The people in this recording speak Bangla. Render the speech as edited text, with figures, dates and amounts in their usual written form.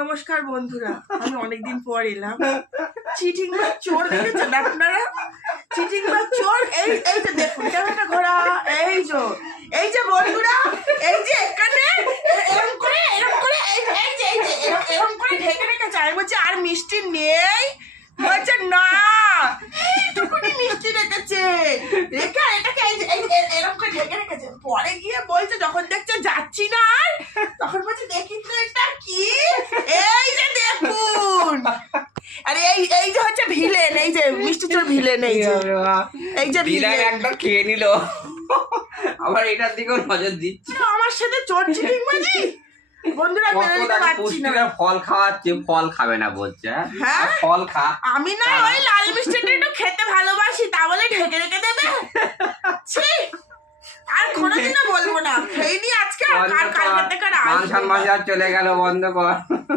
নমস্কার বন্ধুরা, আমি অনেকদিন পর এলাম। চিটিং বা চোর দেখেছেন আপনারা? চিটিং বা চোর এই যে দেখুন ক্যামেরাটা ঘোরা, এই যে বন্ধুরা, এই যে এখানে এরকম করে এরকম করে ঢেকে রেখেছে। আমি বলছি আর মিষ্টি নেই, বলছে না এইটুকুনি মিষ্টি রেখেছে, রেখে এটাকে এরকম করে ঢেকে রেখেছে। পরে গিয়ে বলছে যখন দেখছে যাচ্ছি না আর, তখন বলছে দেখি তো এটা কি, এই যে দেখুন। আরে এই যে হচ্ছে ভিলেন, এই যে মিষ্টি চোর ভিলেন, এই যে ভিলেন একদম খেয়ে নিল, আবার এটার দিকেও নজর দিচ্ছে। আমার সাথে চোর চিটিং বাজি। বন্ধুরা মেনে নিতে পারছি না। ফল খাওয়াচ্ছে, ফল খাবে না বলছে। হ্যাঁ ফল খা। আমি না ওই লাল মিষ্টিটা একটু খেতে ভালোবাসি, তা বলে ঢেকে রেখে দেবে? ছি, আর কোনোদিনও বলবো না। খেয়ে নি আজকে, আর কালকে থেকে আর চলে গেল, বন্ধ কর।